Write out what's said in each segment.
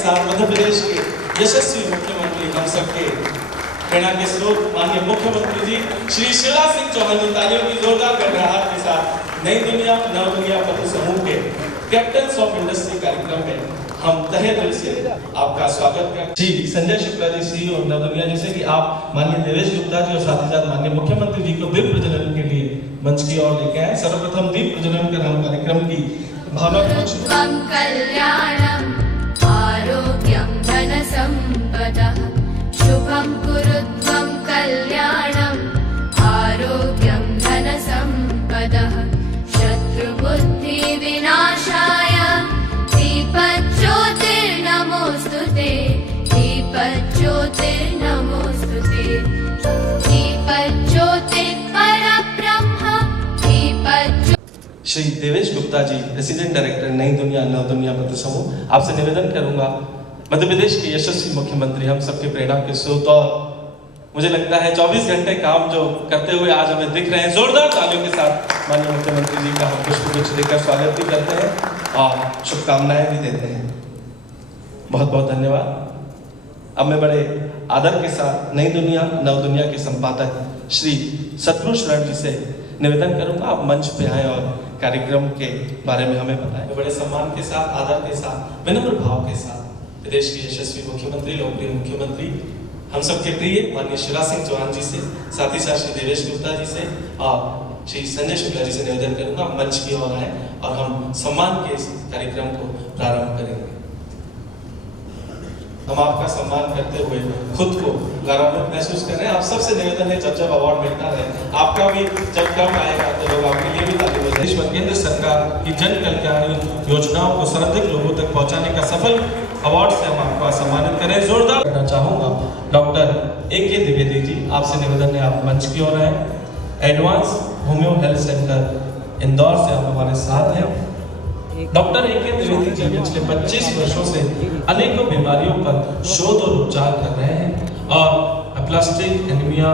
साथ मध्य प्रदेश के यशस्वी मुख्यमंत्री, हम सबके प्रेरणा के स्रोत माननीय मुख्यमंत्री जी श्री शिवराज सिंह चौहान जी, तालियों की जोरदार गड़गड़ाहट के साथ नई दुनिया नव दुनिया पत्र समूह के कैप्टन्स ऑफ इंडस्ट्री कार्यक्रम में हम तहे दिल से आपका स्वागत करते हैं। जी संजय शुक्ला जी सीईओ ऑफ नव दुनिया, जैसे कि आप माननीय देवेश गुप्ता जी और साथ ही साथ माननीय मुख्यमंत्री जी को दीप प्रज्वलन के लिए मंच की ओर लेके आए। सर्वप्रथम दीप प्रज्वलन कर हम कार्यक्रम की भावना कल्याणम आरोग्यम धन संपदा शुभम कुरुत्वम कल्याणम आरोग्यम धन संपदा शत्रु बुद्धि विनाशाय दीपज्योतिर्नमोस्तुते दीपज्योतिर्नमोस्तुते दीपज्योतिः परब्रह्म दीपज्योतिः। श्री देवेश गुप्ता जी, रेसिडेंट डायरेक्टर नई दुनिया नव दुनिया पत्र समूह, आपसे निवेदन करूंगा, मध्य प्रदेश के यशस्वी मुख्यमंत्री, हम सबके प्रेरणा के स्रोत और मुझे लगता है 24 घंटे काम जो करते हुए आज हमें दिख रहे हैं, जोरदार तालियों के साथ माननीय मुख्यमंत्री जी का हम पुष्पगुच्छ देकर स्वागत भी करते हैं और शुभकामनाएं भी देते हैं। बहुत बहुत धन्यवाद। अब मैं बड़े आदर के साथ नई दुनिया नव दुनिया के संपादक श्री शत्रु शरण जी से निवेदन करूंगा, आप मंच पे आए और कार्यक्रम के बारे में हमें बताएं। तो बड़े सम्मान के साथ, आदर के साथ, विनम्र भाव के साथ प्रदेश के यशस्वी मुख्यमंत्री, लोकप्रिय मुख्यमंत्री, हम सबके प्रिय माननीय शिवराज सिंह चौहान जी से, साथ ही साथ श्री देवेश गुप्ता जी से और श्री संजय शुक्ला जी से निवेदन करूंगा, मंच की ओर आए और हम सम्मान के इस कार्यक्रम को प्रारंभ करेंगे। हम आपका सम्मान करते हुए खुद को गौरवान्वित महसूस कर रहे हैं। आप सबसे निवेदन है, जब जब अवार्ड मिलता है, आपका भी जब कम आएगा तो लोग आपके लिए भी ताली बजाएंगे। केंद्र सरकार की जन कल्याण योजनाओं को सर्वाधिक लोगों तक पहुंचाने का सफल अवार्ड से हम आपको सम्मानित करें। जोरदार करना चाहूंगा डॉक्टर AK द्विवेदी जी, आपसे निवेदन है, आप मंच की ओर आए। Advance homeo health centre Indore से आप हमारे साथ हैं। डॉक्टर AK द्विवेदी जी पिछले 25 वर्षों से अनेकों बीमारियों पर शोध और उपचार कर रहे हैं और aplastic anaemia,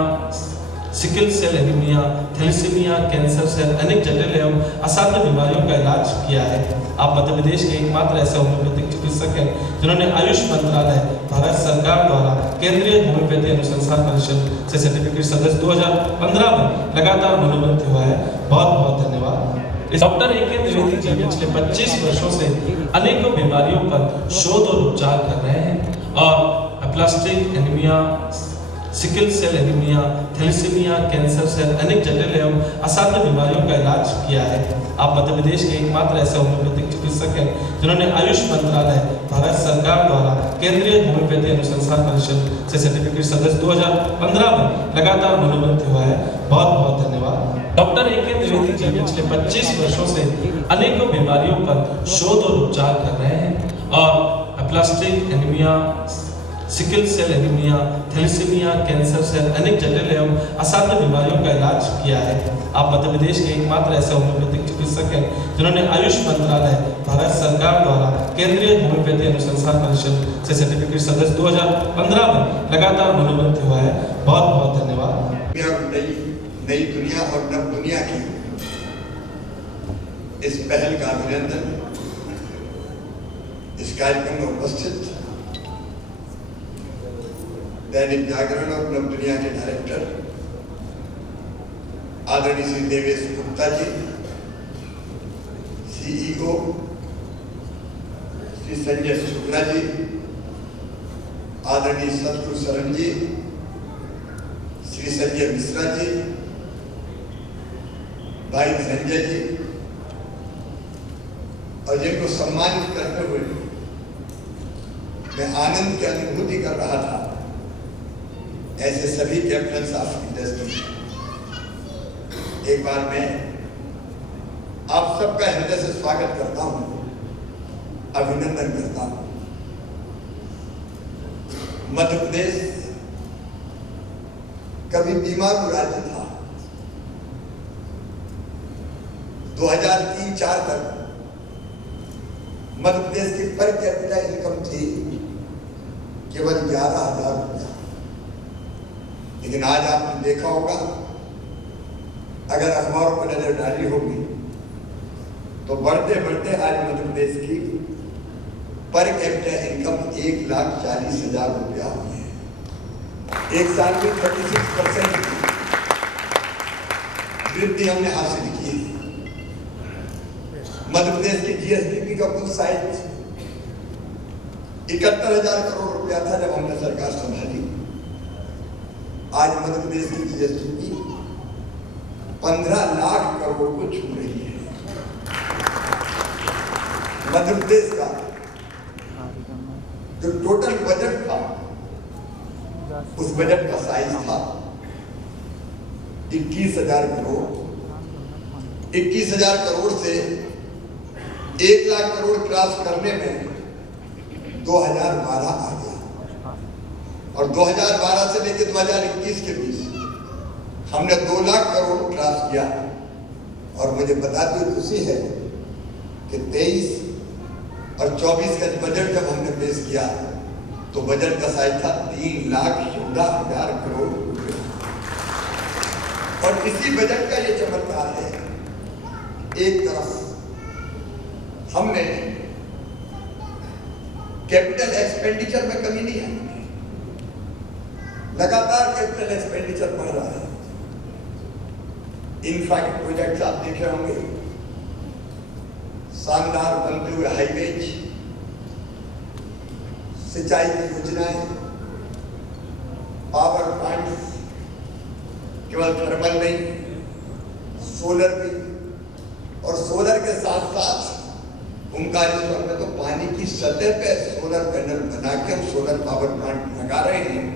sickle cell anaemia, thalassaemia, cancer से अनेक जटिल एवं असाध्य बीमारियों का इलाज किया है। आप मध्य प्रदेश के एकमात्र ऐसे होम्योपैथिक चिकित्सक हैं जिन्होंने आयुष मंत्रालय, भारत सरकार द्वारा केंद्रीय होम्योपैथी अनुसंधान परिषद से सर्टिफिकेट सदस्य 2015 में लगातार मनोनीत हुआ है। बहुत बहुत धन्यवाद। डॉक्टर AK द्विवेदी जी पिछले 25 वर्षों से अनेकों बीमारियों पर शोध और उपचार कर रहे हैं और aplastic anaemia, sickle cell anaemia, thalassaemia, cancer से अनेक जटिल एवं असाध्य बीमारियों का इलाज किया है। आप मध्य प्रदेश के एकमात्र ऐसे होम्योपैथिक चिकित्सक हैं जिन्होंने आयुष मंत्रालय, भारत सरकार द्वारा केंद्रीय होम्योपैथी अनुसंधान परिषद से सर्टिफिकेट सदस्य 2015 में लगातार मनोनीत हुआ है। बहुत बहुत धन्यवाद। डॉक्टर AK द्विवेदी जी पिछले 25 वर्षों से अनेकों बीमारियों पर शोध और उपचार कर रहे हैं और aplastic anaemia, sickle cell anaemia, thalassaemia, cancer से अनेक जटिल एवं असाध्य बीमारियों का इलाज किया है। आप मध्य प्रदेश के एकमात्र ऐसे होम्योपैथिक चिकित्सक हैं जिन्होंने आयुष मंत्रालय, भारत सरकार द्वारा केंद्रीय होम्योपैथी अनुसंधान परिषद से सर्टिफिकेट सदस्य 2015 में लगातार मनोनीत हुआ है। बहुत बहुत धन्यवाद। नई दुनिया और नव दुनिया की इस पहल का अभिनंदन। इस कार्यक्रम में उपस्थित दैनिक जागरण और नव दुनिया के डायरेक्टर आदरणीय श्री देवेश गुप्ता जी, CEO श्री संजय शुक्ला जी, आदरणीय शत्रु शरण जी, श्री संजय मिश्रा जी, भाई धनंजय जी, और जिनको सम्मानित करते हुए मैं आनंद की अनुभूति कर रहा था, ऐसे सभी कैप्टन्स ऑफ इंडस्ट्री, एक बार मैं आप सबका हृदय से स्वागत करता हूं, अभिनंदन करता हूं। मध्य प्रदेश कभी बीमारू राज्य था। 2003-04 तक मध्य प्रदेश की पर कैपिटा इनकम थी केवल 11,000 रुपया, लेकिन आज आपने देखा होगा, अगर अखबारों पर नजर डाली होगी तो बढ़ते बढ़ते आज मध्य प्रदेश की पर कैपिटा इनकम 1,40,000 रुपया हुई है। एक साल में 36% वृद्धि हमने हासिल की है। मध्य प्रदेश की जीएसडीपी का कुल साइज 71,000 करोड़ रुपया था जब हमने सरकार संभाली। आज मध्य प्रदेश की जीएसडीपी 15 लाख करोड़ को छू रही है। मध्य प्रदेश का जो टोटल बजट था, उस बजट का साइज था 21,000 करोड़। 21,000 करोड़ से 1 लाख करोड़ क्रॉस करने में 2012 आ गया और 2012 से लेकर 2021 के बीच हमने 2 लाख करोड़ क्रॉस किया। और मुझे बताते हुए खुशी है कि 23 और 24 का बजट जब हमने पेश किया तो बजट का साइज था 3,14,000 करोड़ रुपए। और इसी बजट का ये चमत्कार है, एक तरफ हमने कैपिटल एक्सपेंडिचर में कमी नहीं है, लगातार कैपिटल एक्सपेंडिचर बढ़ रहा है। इंफ्रा के प्रोजेक्ट आप देखे होंगे, शानदार बनते हुए हाईवेज, सिंचाई की योजनाएं, पावर प्लांट, केवल थर्मल नहीं, सोलर भी, और सोलर के साथ साथ ओमकारेश्वर में तो पानी की सतह पे सोलर पैनल बना के हम सोलर पावर प्लांट लगा रहे हैं,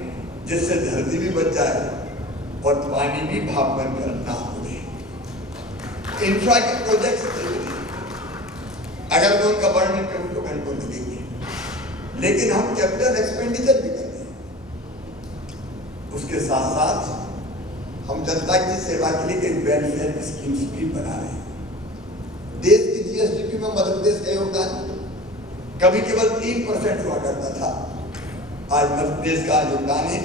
जिससे धरती भी बच जाए और पानी भी भाप बनकर ना उड़े। इंफ्रा के प्रोजेक्ट्स अगर मैं उनका वर्णन करूं तो घंटों लगेंगे, लेकिन हम कैपिटल एक्सपेंडिचर भी कर रहे हैं। उसके साथ साथ हम जनता की सेवा के लिए कई वेलफेयर स्कीम्स भी बना रहे हैं। देश की जीएसडीपी में मध्य प्रदेश का योगदान कभी केवल 3% हुआ करता था, आज मध्य प्रदेश का योगदान है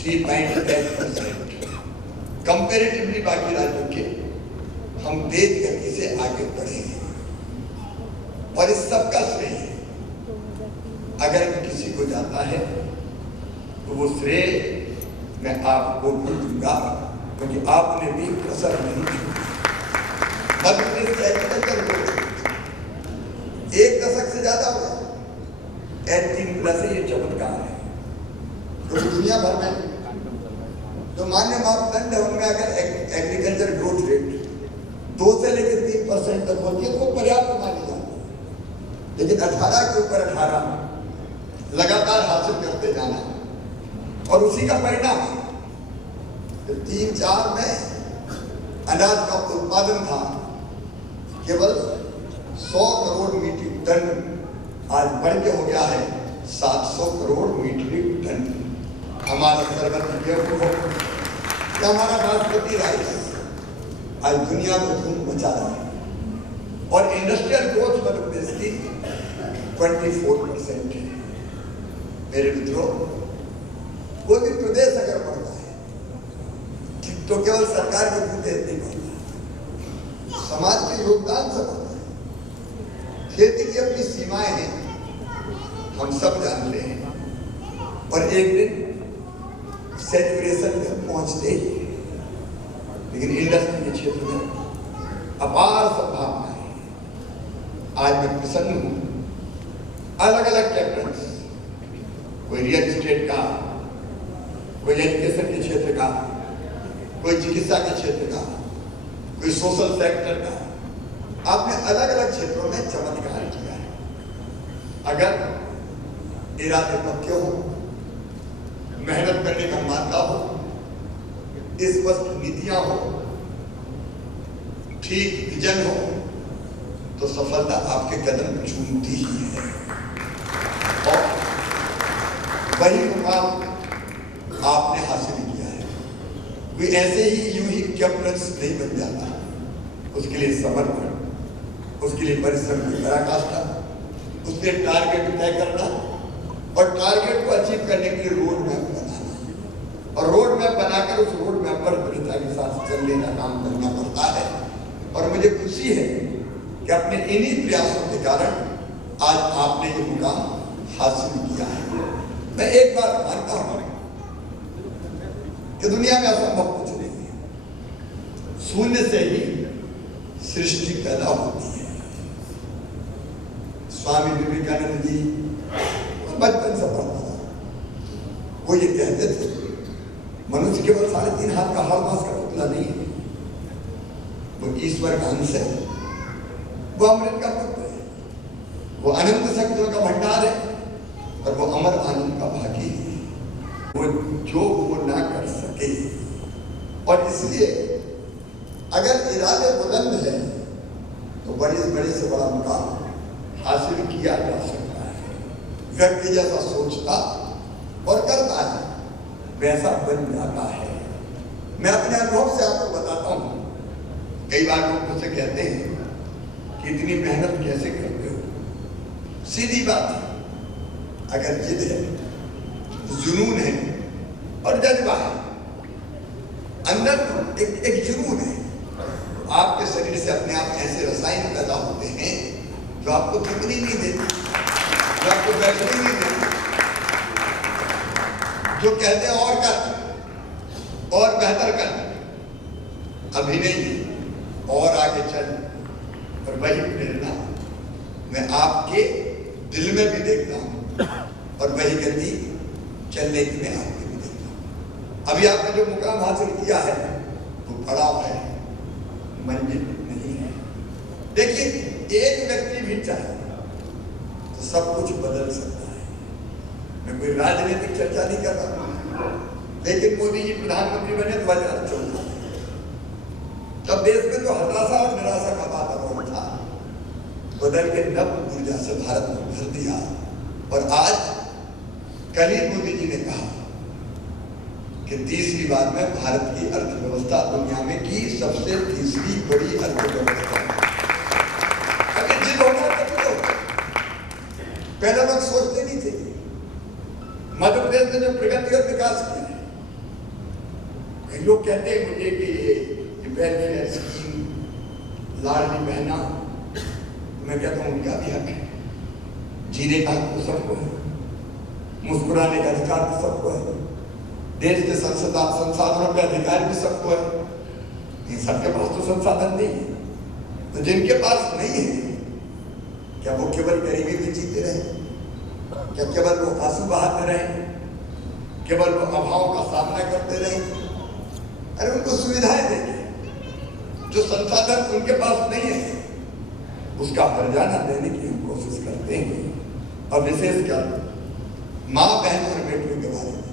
3.8%। कंपेरेटिवली बाकी राज्यों के हम तेज गति से आगे बढ़े हैं और इस सब का श्रेय अगर किसी को जाता है तो वो श्रेय मैं आपको भी दूंगा, क्योंकि आपने भी कसर नहीं की। मध्य प्रदेश का एग्रीकल्चर 1 दशक से ज्यादा हो गया। 18+ ये चमत्कार है, क्योंकि दुनिया भर में जो मान्य मापदंड है उनमें अगर एग्रीकल्चर ग्रोथ रेट 2 से लेकर 3% तक होती है तो वो पर्याप्त मानी जाती है, लेकिन 18 के ऊपर 18 लगातार हासिल करते जाना है। और उसी का परिणाम तो 3-4 में अनाज का उत्पादन था केवल 100 करोड़ मीट्रिक टन, आज बढ़ के हो गया है 700 करोड़ मीट्रिक टन। हमारा सर्वत्र गेहूं हो या हमारा बासमती राइस आज दुनिया में धूम मचा रहा है। और इंडस्ट्रियल ग्रोथ मध्य प्रदेश की 24% है। मेरे मित्रों, कोई भी प्रदेश अगर बढ़ता है तो केवल सरकार के बूते नहीं बढ़ता, समाज के योगदान से बढ़ता है। खेती की अपनी सीमाएं हैं, हम सब जानते हैं, और एक दिन सैचुरेशन में पहुंचते ही, लेकिन इंडस्ट्री के क्षेत्र में अपार संभावना है। आज मैं प्रसन्न हूं, अलग अलग कैपिटल्स, कोई रियल एस्टेट का, कोई एजुकेशन के क्षेत्र का, कोई चिकित्सा के क्षेत्र का, कोई सोशल सेक्टर का, आपने अलग अलग क्षेत्रों में चमत्कार किया है। अगर इरादे पक्के हो, मेहनत करने का मादा हो, इस वक्त नीतियां हो, ठीक विजन हो, तो सफलता आपके कदम चूमती ही है। और वही मुकाम आपने हासिल किया है। कोई ऐसे ही यूं ही कैप्टन्स नहीं बन जाता, उसके लिए समर्पण, उसके लिए परिश्रम की पराकाष्ठा, उसके लिए टारगेट तय करना और टारगेट को अचीव करने के लिए रोड मैप बनाना, और रोड मैप बनाकर उस रोड मैप पर दृढ़ता के साथ चलने का काम करना पड़ता है। और मुझे खुशी है कि अपने इन्हीं प्रयासों के कारण आज आपने ये मुकाम हासिल किया है। मैं एक बात मानता हूं कि दुनिया में असंभव कुछ नहीं है, शून्य से ही सृष्टि पैदा होती है। स्वामी विवेकानंद जी बचपन से पढ़ता था, वो ये कहते थे मनुष्य केवल 3.5 हाथ का हर मास का पुतला नहीं है, वो ईश्वर का अंश है, वो अमृत का पुत्र है, वो अनंत शक्तियों का भंडार है और वो अमर आनंद का भागी है। वो जो वो ना कर सके, और इसलिए अगर इरादे बुलंद है तो बड़े से बड़ा मुकाम हासिल किया जा सकता है। व्यक्ति जैसा सोचता और करता है वैसा बन जाता है। मैं अपने अनुभव से आपको बताता हूं, कई बार लोग मुझसे कहते हैं कि इतनी मेहनत कैसे करते हो। सीधी बात है, अगर जिद है, जुनून है और जज्बा है, अंदर एक जुनून है, तो आपके शरीर से अपने आप ऐसे रसायन पैदा होते हैं जो आपको थकने नहीं देते, जो आपको बैठने नहीं देते, जो कहते हैं और कर और बेहतर कर, अभी नहीं और आगे चल। और वही प्रेरणा मैं आपके दिल में भी देखता हूं और वही गति चलने की मैं आपके भी देखता हूं। अभी आपने जो मुकाम हासिल किया है वो पड़ाव है, मंजिल नहीं है। देखिए, एक व्यक्ति भी चाहे तो सब कुछ बदल सकता है। मैं कोई राजनीतिक चर्चा नहीं कर रहा, लेकिन मोदी जी प्रधानमंत्री बने 2014 तब देश में जो हताशा और निराशा का वातावरण था, बदल के नव ऊर्जा से भारत को भर दिया। और आज कल ही मोदी जी ने कहा कि तीसरी बार में भारत की अर्थव्यवस्था दुनिया में की सबसे तीसरी बड़ी अर्थव्यवस्था है। अगर जिद होगा तभी तो, पहले लोग सोचते नहीं थे। मध्य प्रदेश में जो प्रगति और विकास किया है, कई लोग कहते हैं मुझे कि ये वेलफेयर स्कीम, लाडली बहना, मैं कहता हूं उनका भी हक है, जीने का हक तो सबको है, मुस्कुराने का अधिकार भी सबको है, देश के संसाधनों का अधिकार भी सबको है। इन सबके पास तो संसाधन नहीं है, तो जिनके पास नहीं है, क्या वो केवल गरीबी में जीते रहे? क्या केवल वो आंसू बहाते रहे? केवल वो अभाव का सामना करते रहे? अरे उनको सुविधाएं देंगे, जो संसाधन उनके पास नहीं है उसका हर्जाना देने की हम कोशिश करते हैं। और विशेषकर माँ बहन और बेटियों के बारे में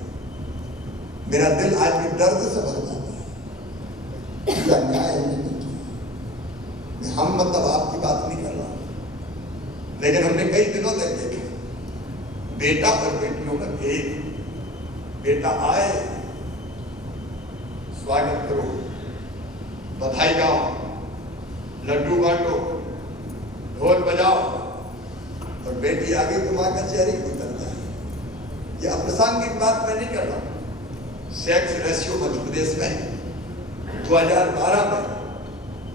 मेरा दिल आज भी दर्द से भर जाता है। अन्याय हम मतलब आपकी बात नहीं कर रहा, लेकिन हमने कई दिनों तक देखा बेटा और बेटियों का भेद। बेटा आए, स्वागत करो, बधाई गाओ, लड्डू बांटो, ढोल बजाओ, और बेटी आगे तो मां का चेहरे उतरता है। ये अप्रासंगिक बात मैं नहीं कर रहा हूं। सेक्स रेशियो मध्य प्रदेश में 2012 में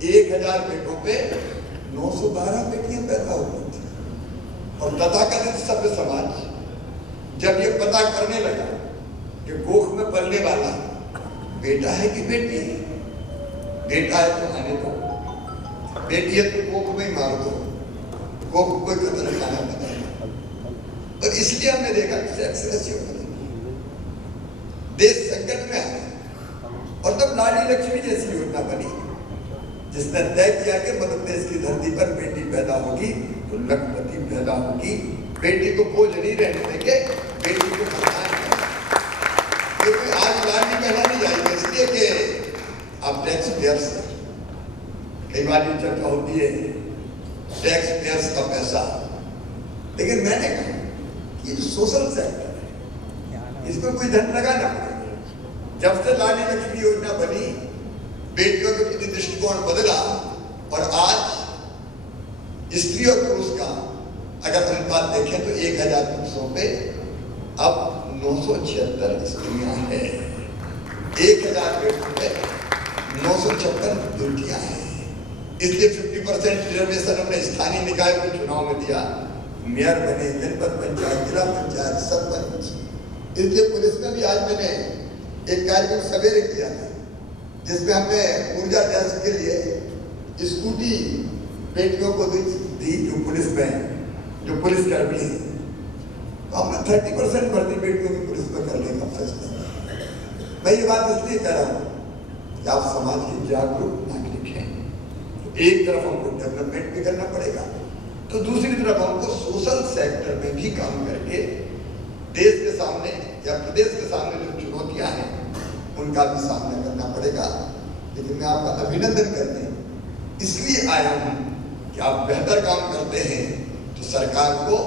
1000 बेटों पे 912 बेटियां पैदा हो गई थी। और तथाकथित सभ्य समाज जब ये पता करने लगा कि कोख में पलने वाला बेटा है कि बेटी है, बेटा है तो आने दो, बेटी है तो कोख में ही मार दो, कोख कोई कदर खाना बनाएगा। और इसलिए हमने देखा कि सेक्स रेशियो देश संकट में आ गया। और तब लाडली लक्ष्मी जैसी योजना बनी जिसने तय किया कि मध्य प्रदेश की धरती पर बेटी पैदा होगी तो लखपति पैदा होगी, बेटी को बोझ नहीं रहने देंगे, बेटी को सम्मान करेंगे। क्योंकि आज लाडली बहना नहीं जाएगी, इसलिए कि आप टैक्स पेयर्स, कई बार ये चर्चा होती है टैक्स पेयर्स का पैसा, लेकिन मैंने कहा कि ये सोशल सेक्टर है, इसमें कोई धन लगाना पड़ेगा। जब से लाडली लक्ष्मी योजना बनी, बेटियों के प्रति दृष्टिकोण बदला, और आज स्त्री और पुरुष का अगर अनुपात देखें तो 1000 पुरुषों पे अब 976 स्त्रियां हैं, 1000 बेटों पे 956 बेटियां हैं। इसलिए 50% रिजर्वेशन हमने स्थानीय निकाय के चुनाव में दिया मेयर बने, जनपद पंचायत, जिला पंचायत, सरपंच। इसलिए पुलिस में भी आज मैंने एक कार्यक्रम सवेरे किया था जिसमें हमने ऊर्जा डेस्क के लिए स्कूटी बेटियों को दी जो पुलिस में जो पुलिस कर्मी है। तो हमने 30% भर्ती बेटियों की पुलिस में करने का फैसला किया। मैं ये बात इसलिए कह रहा हूँ कि आप समाज के जागरूक नागरिक हैं। तो एक तरफ हमको डेवलपमेंट भी करना पड़ेगा, तो दूसरी तरफ हमको सोशल सेक्टर में भी काम करके देश के सामने या प्रदेश के सामने जो चुनौतियां हैं उनका भी सामना करना पड़ेगा। लेकिन मैं आपका अभिनंदन करने इसलिए आया हूँ कि आप बेहतर काम करते हैं तो सरकार को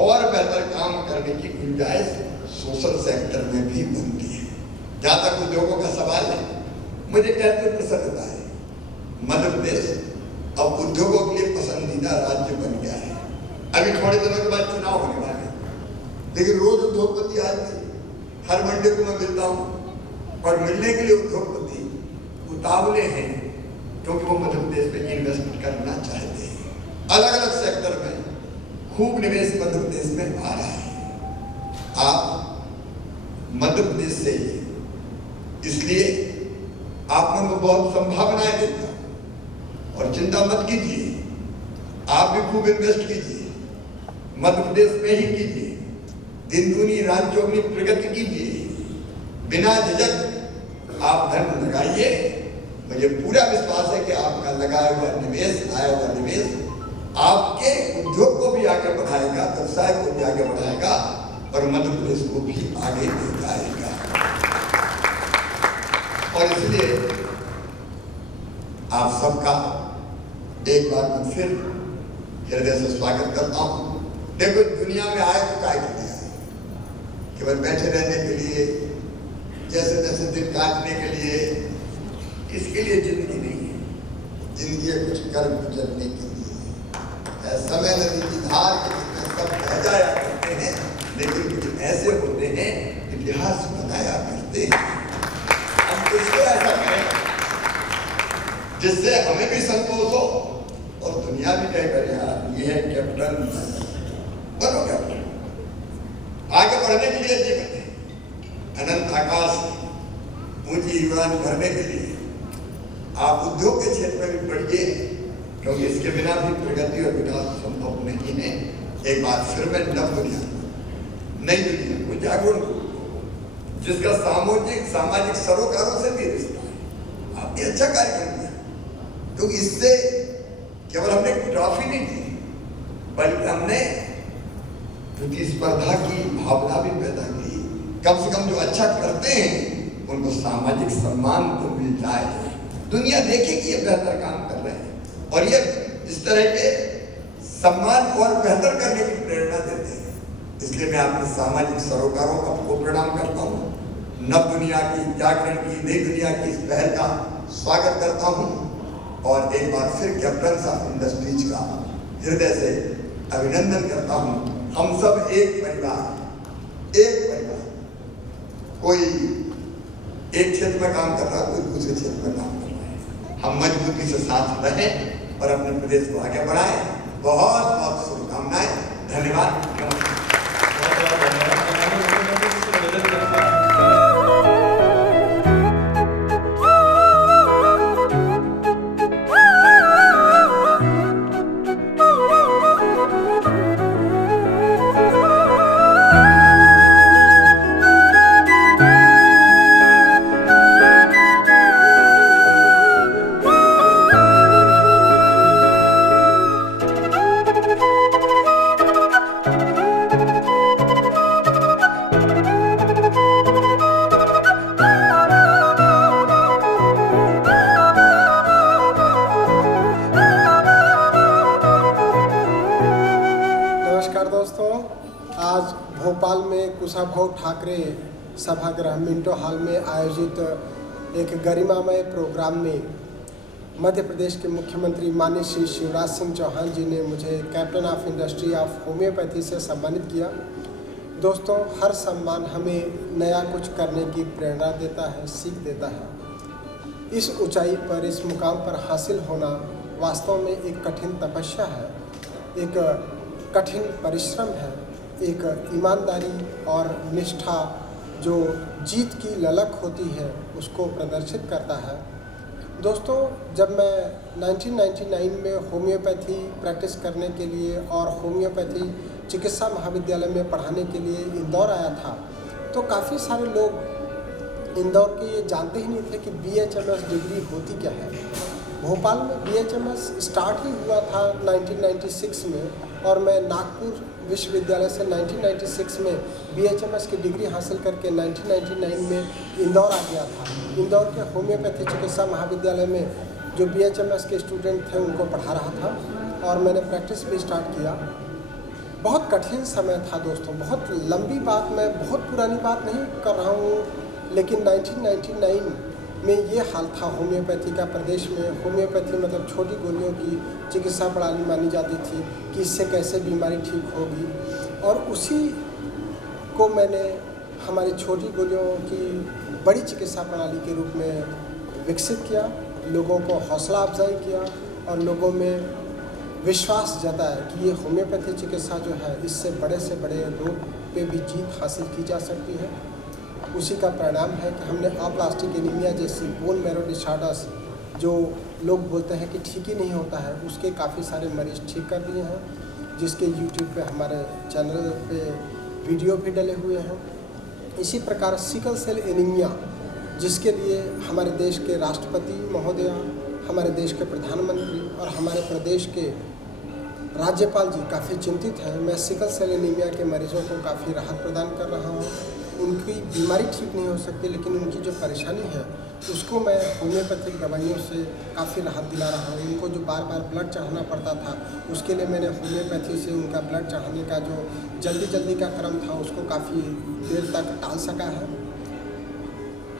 और बेहतर काम करने की गुंजाइश सोशल सेक्टर में भी बनती है। जहाँ तक उद्योगों का सवाल है, मुझे कहते हुए प्रसन्नता है मध्य प्रदेश अब उद्योगों के लिए पसंदीदा राज्य बन गया है। अभी थोड़े दिनों के बाद चुनाव होने वाले हैं, लेकिन रोज उद्योगपति आदमी हर मंडे को मैं मिलता हूँ और मिलने के लिए उद्योगपति उतावले हैं क्योंकि वो मध्य प्रदेश में इन्वेस्टमेंट करना चाहते हैं। अलग अलग सेक्टर में खूब निवेश मध्य प्रदेश में आ रहा है। आप मध्य प्रदेश से ही, इसलिए आप में मैं बहुत संभावनाएं देखता हूं और चिंता मत कीजिए, आप भी खूब इन्वेस्ट कीजिए, मध्य प्रदेश में ही कीजिए, दिन दूनी रात चौगुनी प्रगति कीजिए, बिना झिझक आप धन लगाइए। मुझे पूरा विश्वास है कि आपका लगाया हुआ निवेश, आया हुआ निवेश आपके उद्योग को भी आगे बढ़ाएगा, व्यवसाय को भी आगे बढ़ाएगा और मध्य प्रदेश को भी आगे ले जाएगा। और इसलिए आप सबका एक बार मैं फिर हृदय से स्वागत करता हूं। देखो, दुनिया में आए तो काय के लिए आए? केवल बैठे रहने के लिए, जैसे जैसे दिन काटने के लिए, इसके लिए जिंदगी नहीं है। जिंदगी है कुछ कर्म गुजरने के लिए। समय नदी की धार के जिसमें सब बह जाया करते हैं, लेकिन कुछ ऐसे होते हैं इतिहास बनाया करते हैं। हम किसको ऐसा करें जिससे हमें भी संतोष हो और दुनिया भी कह करे यार ये है कैप्टन, बनो कैप्टन। आगे बढ़ने के लिए जीवन है, अनंत आकाश ऊंची उड़ान भरने के लिए आप उद्योग के क्षेत्र में भी बढ़िए, क्योंकि इसके बिना भी प्रगति और विकास संभव नहीं है। एक बार फिर मैं नव दुनिया, नई दुनिया को जागरूक, जिसका सामाजिक सरोकारों से भी रिश्ता है। आपने अच्छा कार्य कर दिया, क्योंकि इससे केवल हमने ट्रॉफी नहीं दी, बल्कि हमने प्रतिस्पर्धा की भावना भी पैदा की। कम से कम जो अच्छा करते हैं उनको सामाजिक सम्मान तो मिल जाए, दुनिया देखे कि ये बेहतर काम कर रहे हैं और ये इस तरह के सम्मान और बेहतर करने की प्रेरणा देते हैं। इसलिए मैं अपने सामाजिक सरोकारों को प्रणाम करता हूँ। नव दुनिया की, जागरण की, नई दुनिया की इस पहल का स्वागत करता हूँ और एक बार फिर कैप्टन ऑफ इंडस्ट्रीज का हृदय से अभिनंदन करता हूँ। हम सब एक परिवार, कोई एक क्षेत्र में काम कर रहा है, कोई दूसरे क्षेत्र में काम कर रहा है। हम मजबूती से साथ रहें और अपने प्रदेश को आगे बढ़ाएं। बहुत बहुत शुभकामनाएं, धन्यवाद। आज भोपाल में कुशाभाऊ ठाकरे सभागृह मिंटो हॉल में आयोजित एक गरिमामय प्रोग्राम में मध्य प्रदेश के मुख्यमंत्री माननीय श्री शिवराज सिंह चौहान जी ने मुझे captain of industry of homeopathy से सम्मानित किया। दोस्तों, हर सम्मान हमें नया कुछ करने की प्रेरणा देता है, सीख देता है। इस ऊंचाई पर, इस मुकाम पर हासिल होना वास्तव में एक कठिन तपस्या है, एक कठिन परिश्रम है, एक ईमानदारी और निष्ठा जो जीत की ललक होती है उसको प्रदर्शित करता है। दोस्तों, जब मैं 1999 में होम्योपैथी प्रैक्टिस करने के लिए और होम्योपैथी चिकित्सा महाविद्यालय में पढ़ाने के लिए इंदौर आया था, तो काफ़ी सारे लोग इंदौर के ये जानते ही नहीं थे कि BHMS डिग्री होती क्या है। भोपाल में BHMS स्टार्ट ही हुआ था 1996 में और मैं नागपुर विश्वविद्यालय से 1996 में BHMS की डिग्री हासिल करके 1999 में इंदौर आ गया था। इंदौर के होम्योपैथी चिकित्सा महाविद्यालय में जो BHMS के स्टूडेंट थे उनको पढ़ा रहा था और मैंने प्रैक्टिस भी स्टार्ट किया। बहुत कठिन समय था दोस्तों, बहुत लंबी बात, मैं बहुत पुरानी बात नहीं कर रहा हूँ, लेकिन 1999 में ये हाल था होम्योपैथी का। प्रदेश में होम्योपैथी मतलब छोटी गोलियों की चिकित्सा प्रणाली मानी जाती थी कि इससे कैसे बीमारी ठीक होगी, और उसी को मैंने हमारी छोटी गोलियों की बड़ी चिकित्सा प्रणाली के रूप में विकसित किया, लोगों को हौसला अफजाई किया और लोगों में विश्वास जताया कि ये होम्योपैथी चिकित्सा जो है इससे बड़े से बड़े रोग पे भी जीत हासिल की जा सकती है। उसी का परिणाम है कि हमने अप्लास्टिक एनीमिया जैसी बोन मैरो डिसऑर्डर्स जो लोग बोलते हैं कि ठीक ही नहीं होता है, उसके काफ़ी सारे मरीज ठीक कर दिए हैं, जिसके YouTube पे हमारे चैनल पे वीडियो भी डले हुए हैं। इसी प्रकार सिकल सेल एनीमिया, जिसके लिए हमारे देश के राष्ट्रपति महोदया, हमारे देश के प्रधानमंत्री और हमारे प्रदेश के राज्यपाल जी काफ़ी चिंतित हैं। मैं सिकल सेल एनीमिया के मरीजों को काफ़ी राहत प्रदान कर रहा हूँ। उनकी बीमारी ठीक नहीं हो सकती, लेकिन उनकी जो परेशानी है उसको मैं होम्योपैथिक दवाइयों से काफ़ी राहत दिला रहा हूँ। उनको जो बार बार ब्लड चढ़ाना पड़ता था, उसके लिए मैंने होम्योपैथी से उनका ब्लड चढ़ाने का जो जल्दी का क्रम था उसको काफ़ी देर तक टाल सका है।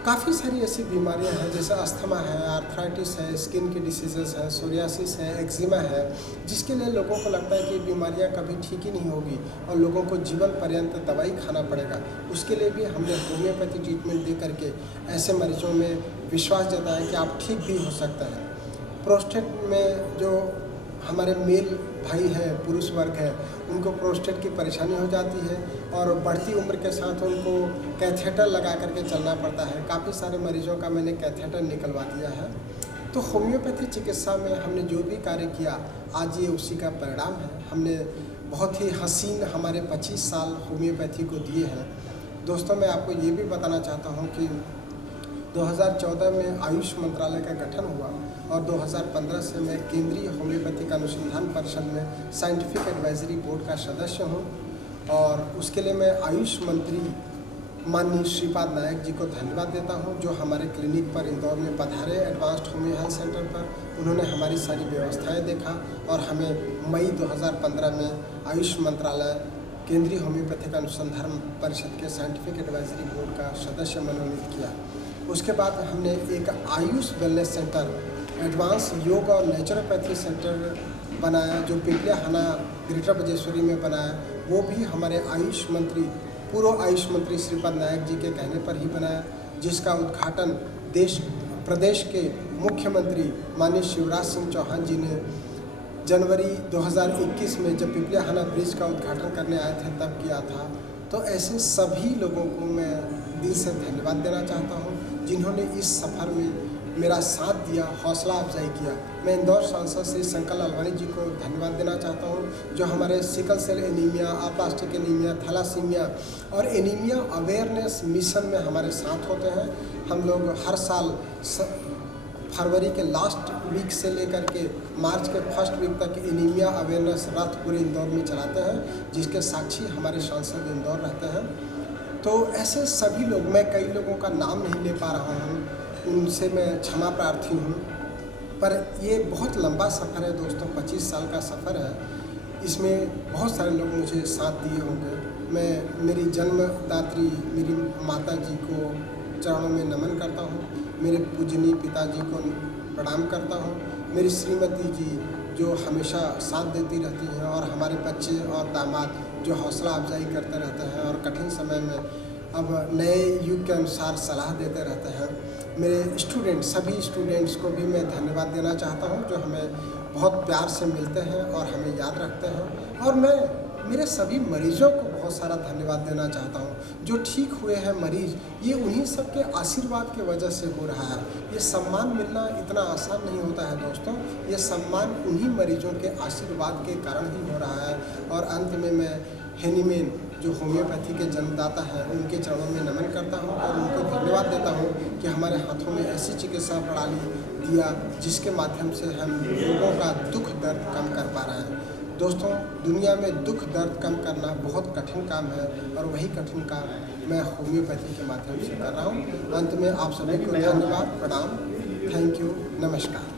काफ़ी सारी ऐसी बीमारियां हैं जैसे अस्थमा है, आर्थराइटिस है, स्किन की डिसीजेस है, सोरियासिस है, एक्जिमा है, जिसके लिए लोगों को लगता है कि बीमारियां कभी ठीक ही नहीं होगी और लोगों को जीवन पर्यंत दवाई खाना पड़ेगा। उसके लिए भी हमने होम्योपैथी ट्रीटमेंट दे करके ऐसे मरीजों में विश्वास जताया कि आप ठीक भी हो सकता है। प्रोस्टेट में जो हमारे मेल भाई हैं, पुरुष वर्ग है, उनको प्रोस्टेट की परेशानी हो जाती है और बढ़ती उम्र के साथ उनको कैथेटर लगा करके चलना पड़ता है। काफ़ी सारे मरीजों का मैंने कैथेटर निकलवा दिया है। तो होम्योपैथी चिकित्सा में हमने जो भी कार्य किया, आज ये उसी का परिणाम है। हमने बहुत ही हसीन हमारे 25 साल होम्योपैथी को दिए हैं। दोस्तों, मैं आपको ये भी बताना चाहता हूँ कि 2014 में आयुष मंत्रालय का गठन हुआ और 2015 से मैं केंद्रीय होम्योपैथिक अनुसंधान परिषद में साइंटिफिक एडवाइजरी बोर्ड का सदस्य हूं और उसके लिए मैं आयुष मंत्री माननीय श्रीपाद नायक जी को धन्यवाद देता हूं, जो हमारे क्लिनिक पर इंदौर में पधारे एडवांस्ड होम्यो हेल्थ सेंटर पर। उन्होंने हमारी सारी व्यवस्थाएं देखा और हमें मई 2015 में आयुष मंत्रालय केंद्रीय होम्योपैथिक अनुसंधान परिषद के साइंटिफिक एडवाइजरी बोर्ड का सदस्य मनोनीत किया। उसके बाद हमने एक आयुष वेलनेस सेंटर, एडवांस योग और नेचुरोपैथी सेंटर बनाया, जो पिपलियाहाना ग्रेटर बजेश्वरी में बनाया। वो भी हमारे आयुष मंत्री, पूर्व आयुष मंत्री श्रीपाद नायक जी के कहने पर ही बनाया, जिसका उद्घाटन प्रदेश के मुख्यमंत्री माननीय शिवराज सिंह चौहान जी ने जनवरी 2021 में जब पिपलियाहाना ब्रिज का उद्घाटन करने आए थे तब किया था। तो ऐसे सभी लोगों को मैं दिल से धन्यवाद देना चाहता हूँ जिन्होंने इस सफ़र में मेरा साथ दिया, हौसला अफजाई किया। मैं इंदौर सांसद श्री शंकर लालवानी जी को धन्यवाद देना चाहता हूँ, जो हमारे sickle cell anaemia, aplastic anaemia, thalassaemia और एनीमिया अवेयरनेस मिशन में हमारे साथ होते हैं। हम लोग हर साल फरवरी के लास्ट वीक से लेकर के मार्च के फर्स्ट वीक तक एनीमिया अवेयरनेस रथ पूरे इंदौर में चलाते हैं, जिसके साक्षी हमारे सांसद इंदौर रहते हैं। तो ऐसे सभी लोग, मैं कई लोगों का नाम नहीं ले पा रहा हूँ, उनसे मैं क्षमा प्रार्थी हूँ, पर ये बहुत लंबा सफ़र है दोस्तों, 25 साल का सफ़र है। इसमें बहुत सारे लोग मुझे साथ दिए होंगे। मैं मेरी जन्मदात्री मेरी माता जी को चरणों में नमन करता हूँ, मेरे पूजनीय पिताजी को प्रणाम करता हूँ, मेरी श्रीमती जी जो हमेशा साथ देती रहती हैं, और हमारे बच्चे और दामाद जो हौसला अफजाई करते रहते हैं और कठिन समय में अब नए युग के अनुसार सलाह देते रहते हैं। मेरे स्टूडेंट, सभी स्टूडेंट्स को भी मैं धन्यवाद देना चाहता हूँ जो हमें बहुत प्यार से मिलते हैं और हमें याद रखते हैं। और मैं मेरे सभी मरीजों को बहुत सारा धन्यवाद देना चाहता हूँ जो ठीक हुए हैं मरीज, ये उन्हीं सब के आशीर्वाद की वजह से हो रहा है। ये सम्मान मिलना इतना आसान नहीं होता है दोस्तों, ये सम्मान उन्हीं मरीजों के आशीर्वाद के कारण ही हो रहा है। और अंत में मैं हेनीमैन जो होम्योपैथी के जन्मदाता हैं उनके चरणों में नमन करता हूं और उनको धन्यवाद देता हूं कि हमारे हाथों में ऐसी चिकित्सा प्रणाली दिया जिसके माध्यम से हम लोगों का दुख दर्द कम कर पा रहे हैं। दोस्तों, दुनिया में दुख दर्द कम करना बहुत कठिन काम है और वही कठिन काम मैं होम्योपैथी के माध्यम से कर रहा हूँ। अंत में आप सभी को धन्यवाद, प्रणाम, थैंक यू, नमस्कार।